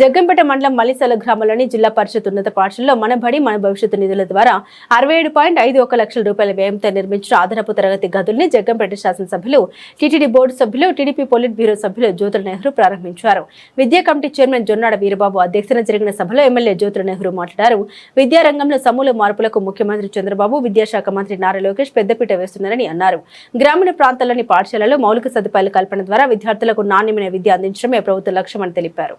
జగ్గంపేట మండలం మల్లిసల గ్రామంలోని జిల్లా పరిషత్ ఉన్నత పాఠశాలలో మన బడి మన భవిష్యత్తు నిధుల ద్వారా 67.51 లక్షల రూపాయల వ్యయంతో నిర్మించిన అదనపు తరగతి గదుల్ని జగ్గంపేట శాసనసభ్యులు టీటీడీ బోర్డు సభ్యులు టీడీపీ పోలిట్ బ్యూరో సభ్యులు జ్యోతుల నెహ్రూ ప్రారంభించారు. విద్యా కమిటీ చైర్మన్ జొన్నాడ వీరబాబు అధ్యక్షతన జరిగిన సభలో ఎమ్మెల్యే జ్యోతుల నెహ్రూ మాట్లాడారు. విద్యారంగంలో సమూల మార్పులకు ముఖ్యమంత్రి చంద్రబాబు విద్యాశాఖ మంత్రి నారా లోకేష్ పెద్దపీట వేస్తున్నారని అన్నారు. గ్రామీణ ప్రాంతాల్లోని పాఠశాలలో మౌలిక సదుపాయాల కల్పన ద్వారా విద్యార్థులకు నాణ్యమైన విద్య అందించడమే ప్రభుత్వ లక్ష్యమని తెలిపారు.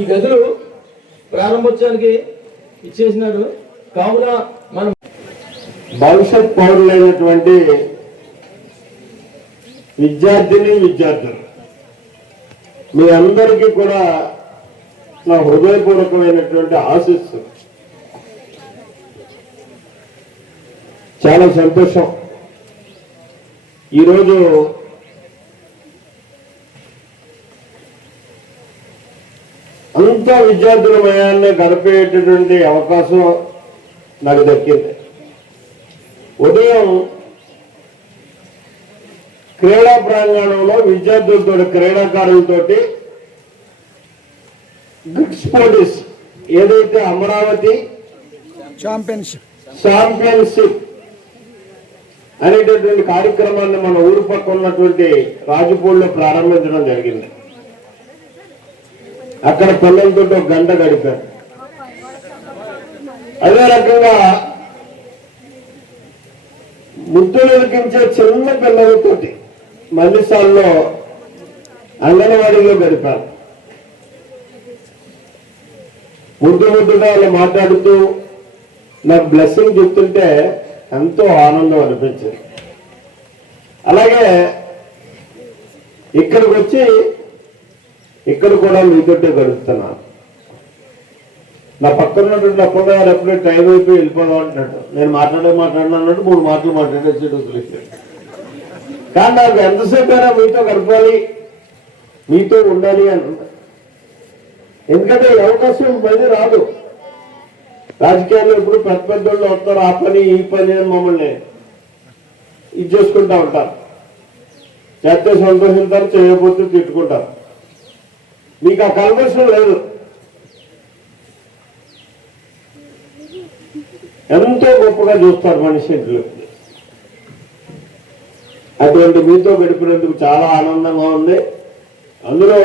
ఈ గదులు ప్రారంభోత్సవానికి ఇచ్చేసినారు. కావున మనం భవిష్యత్ పౌరులైనటువంటి విద్యార్థులు మీ అందరికీ కూడా నా హృదయపూర్వకమైనటువంటి ఆశీస్సు. చాలా సంతోషం. ఈరోజు అంతా విద్యార్థుల మయాన్ని గడిపేటటువంటి అవకాశం నాకు దక్కింది. ఉదయం క్రీడా ప్రాంగణంలో విద్యార్థులతో క్రీడాకారులతోటి గిఫ్ట్స్ పోటీస్ ఏదైతే అమరావతి ఛాంపియన్షిప్ అనేటటువంటి కార్యక్రమాన్ని మన ఊరు పక్క ఉన్నటువంటి రాజపూడిలో ప్రారంభించడం జరిగింది. అక్కడ పిల్లలతో ఒక గంట గడిపారు. అదే రకంగా ముద్దులకించే చిన్న పిల్లలతోటి మల్లిసాల్లో అంగన్వాడీలో గడిపారు. ముద్దుగా వాళ్ళు మాట్లాడుతూ నాకు బ్లెస్సింగ్ చెప్తుంటే ఎంతో ఆనందం అనిపించింది. అలాగే ఇక్కడికి వచ్చి ఇక్కడ కూడా మీతోటే గడుపుతున్నాను. నా పక్కన ఉన్నటువంటి అప్పుడు గారు ఎప్పుడే టైం అయిపోయి వెళ్ళిపోదాం అంటున్నాడు. నేను మాట్లాడినట్టు 3 మాటలు మాట్లాడేసి వదిలేసాడు. కానీ నాకు ఎంతసేపు అయినా మీతో గడపాలి, మీతో ఉండాలి అంటున్నా. ఎందుకంటే ఈ అవకాశం మళ్ళీ రాదు. రాజకీయాల్లో ఎప్పుడు పెద్ద వస్తారు, ఆ పని ఈ పని అని మమ్మల్ని ఇది చేసుకుంటా ఉంటారు. చేస్తే సంతోషింటారు, చేయకపోతే తిట్టుకుంటారు. మీకు ఆ కల్పన లేదు. ఎంతో గొప్పగా చూస్తారు మనిషి ఇంట్లో. అటువంటి మీతో గడిపినందుకు చాలా ఆనందంగా ఉంది. అందులో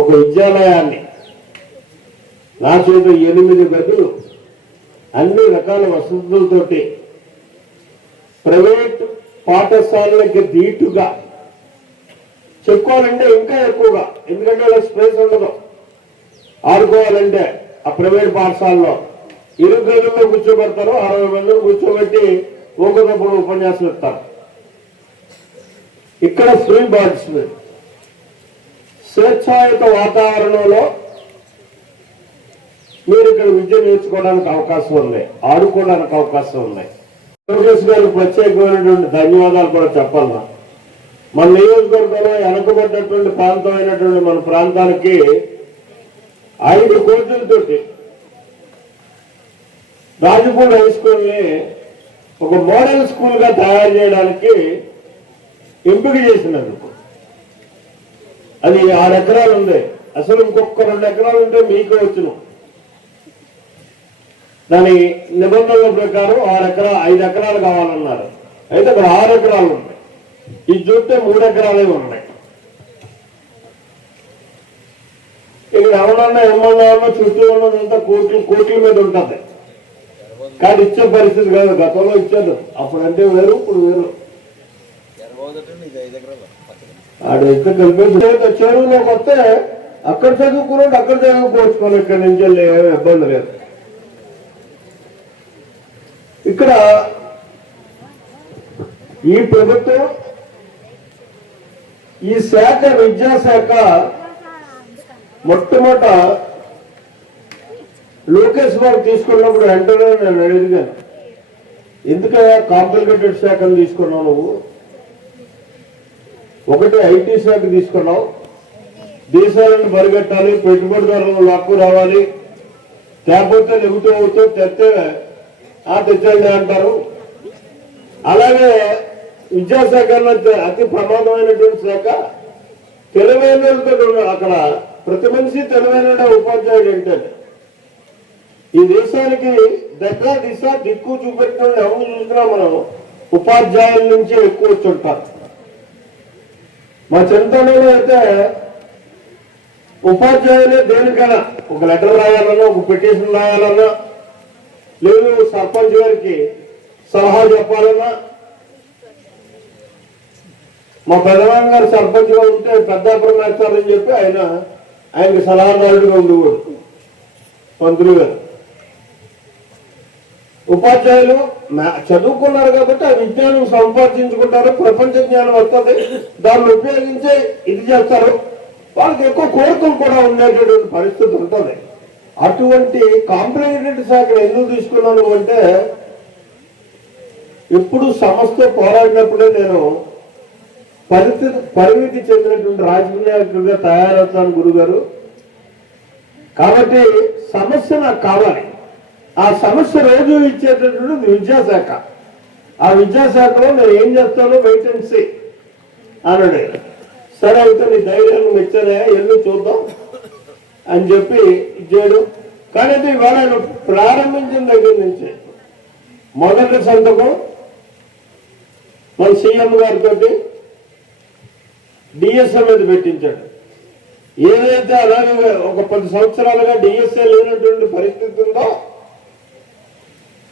ఒక విద్యాలయాన్ని నా చేత 8 గదులు అన్ని రకాల వసతులతోటి ప్రైవేట్ పాఠశాలలకి ధీటుగా చెప్పుకోవాలంటే ఇంకా ఎక్కువగా, ఎందుకంటే అలా స్పేస్ ఉండదు. ఆడుకోవాలంటే ఆ ప్రైవేట్ పాఠశాలలో 20 గదుల్లో కూర్చోబెడతారు, 60 మందిని కూర్చోబెట్టి ఒకప్పుడు ఉపన్యాసం ఇస్తారు. ఇక్కడ ఫ్రీ బర్డ్స్ స్వేచ్ఛాయుత వాతావరణంలో మీరు ఇక్కడ విద్య నేర్చుకోవడానికి అవకాశం ఉంది, ఆడుకోవడానికి అవకాశం ఉంది. లోకేష్ గారికి ప్రత్యేకమైనటువంటి ధన్యవాదాలు కూడా చెప్పాలన్నా. మన నియోజకవర్గంలో వెనకబడ్డటువంటి ప్రాంతమైనటువంటి మన ప్రాంతానికి 5 కోట్లతోటి రాజపూడి హై స్కూల్ని ఒక మోడల్ స్కూల్ గా తయారు చేయడానికి ఎంపిక చేసినందుకు. అది 6 ఎకరాలు ఉంది. అసలు ఇంకొక 2 ఎకరాలు ఉంటే మీకు వచ్చును. దాని నిబంధనల ప్రకారం 5 ఎకరాలు కావాలన్నారు. అయితే అక్కడ 6 ఎకరాలు ఉన్నాయి. ఇది చూస్తే 3 ఎకరాలే ఉన్నాయి. ఇక్కడ ఎవరన్నా ఏమన్నా చుట్టూ ఉన్నదంతా కోట్ల మీద ఉంటుంది. కానీ ఇచ్చే పరిస్థితి కాదు. గతంలో ఇచ్చారు, అప్పుడంటే వేరు, ఇప్పుడు వేరు. ఆడైతే కలిపి చెరువులోకి వస్తే అక్కడ చదువుకున్నాడు, అక్కడ చదువుకోవచ్చు. ఇక్కడి నుంచి ఇబ్బంది లేదు. ఇక్కడ ఈ ప్రభుత్వం ఈ శాఖ విద్యాశాఖ మొట్టమొదట లోకేష్ బాబు తీసుకున్నప్పుడు వెంటనే నేను అడిగాను, ఎందుకయ్యా కాంప్లికేటెడ్ శాఖను తీసుకున్నావు నువ్వు? ఒకటి ఐటీ శాఖ తీసుకున్నావు, దేశాలను పరిగెట్టాలి, పెట్టుబడిదారులను లాక్కు రావాలి, లేకపోతే నెగిటివ్ అవుతూ తెచ్చండి అంటారు. అలాగే విద్యాశాఖలో అతి ప్రమాదమైనటువంటి శాఖ తెలివైన అక్కడ ప్రతి మనిషి తెలివైన ఉపాధ్యాయుడు ఏంటంటే ఈ దేశానికి దగ్గర దిశ దిక్కు చూపెట్టిన ఎవరు చూసినా మనం ఉపాధ్యాయుల నుంచే ఎక్కువ వచ్చుంటారు. మా చింతనలో అయితే ఉపాధ్యాయులే దేనికైనా ఒక లెటర్ రాయాలన్నా, ఒక పిటిషన్ రాయాలన్నా, లేదు సర్పంచ్ గారికి సలహా చెప్పాలన్నా, మా పెద్దవాళ్ళ గారు సర్పంచ్ గా ఉంటే పెద్దాపురం వేస్తారని చెప్పి ఆయనకి సలహాదారుడిగా ఉండేవాడు మంత్రులు గారు. ఉపాధ్యాయులు చదువుకున్నారు కాబట్టి ఆ విజ్ఞానం సంపాదించుకుంటారు, ప్రపంచ జ్ఞానం వస్తుంది, దాన్ని ఉపయోగించి ఇది చేస్తారు. వాళ్ళకి ఎక్కువ కోరికలు కూడా ఉండేటటువంటి పరిస్థితి ఉంటుంది. అటువంటి కాంప్లికేటెడ్ శాఖను ఎందుకు తీసుకున్నాను అంటే, ఎప్పుడు సమస్య పోరాడినప్పుడే నేను పరిమితి చెందినటువంటి రాజకీయ తయారవుతాను గురుగారు. కాబట్టి సమస్య నాకు కావాలి. ఆ సమస్య రోజు ఇచ్చేటటువంటి విద్యాశాఖ. ఆ విద్యాశాఖలో నేను ఏం చేస్తానో వెయిట్ అండ్ సీ అన్నాడు. సరే అయితే నీ ధైర్యాన్ని మెచ్చనే ఎల్లు చూద్దాం అని చెప్పి ఇచ్చాడు. కానీ ఇవాళ ఆయన ప్రారంభించిన దగ్గర నుంచి మొదటి సంతకం మన సీఎం గారితో డిఎస్ఏ మీద పెట్టించాడు. ఏదైతే అలాగే ఒక 10 సంవత్సరాలుగా డిఎస్ఏ లేనటువంటి పరిస్థితి ఉందో,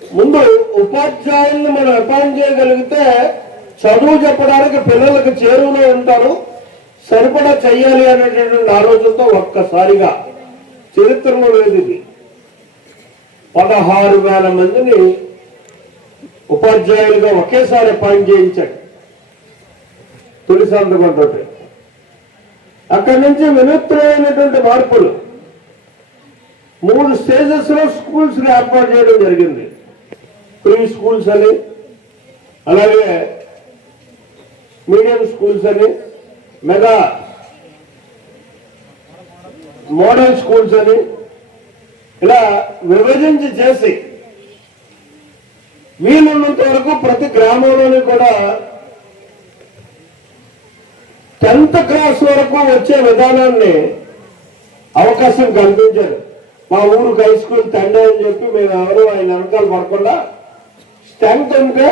ముందు ఉపాధ్యాయుల్ని మనం అపాయింట్ చేయగలిగితే చదువు చెప్పడానికి పిల్లలకు చేరువలో ఉంటారు, సరిపడా చెయ్యాలి అనేటటువంటి ఆలోచనతో ఒక్కసారిగా చరిత్రలో లేదు ఇది 16,000 మందిని ఉపాధ్యాయులుగా ఒకేసారి అపాయింట్ చేయించాడు తొలి సంతకంతో. అక్కడి నుంచి వినూత్నమైనటువంటి మార్పులు 3 స్టేజెస్ లో స్కూల్స్ ఏర్పాటు చేయడం జరిగింది. ప్రీ స్కూల్స్ అని, అలాగే మీడియం స్కూల్స్ అని, మెగా మోడల్ స్కూల్స్ అని ఇలా విభజించి చేసి వీలున్నంత వరకు ప్రతి గ్రామంలోని కూడా 10th క్లాస్ వరకు వచ్చే విధానాన్ని అవకాశం కల్పించారు. మా ఊరు హై స్కూల్ తండ్రి అని చెప్పి మేము ఎవరు ఆయన వెనకాల పడకుండా స్ట్రెంగ్త్ ఉంటే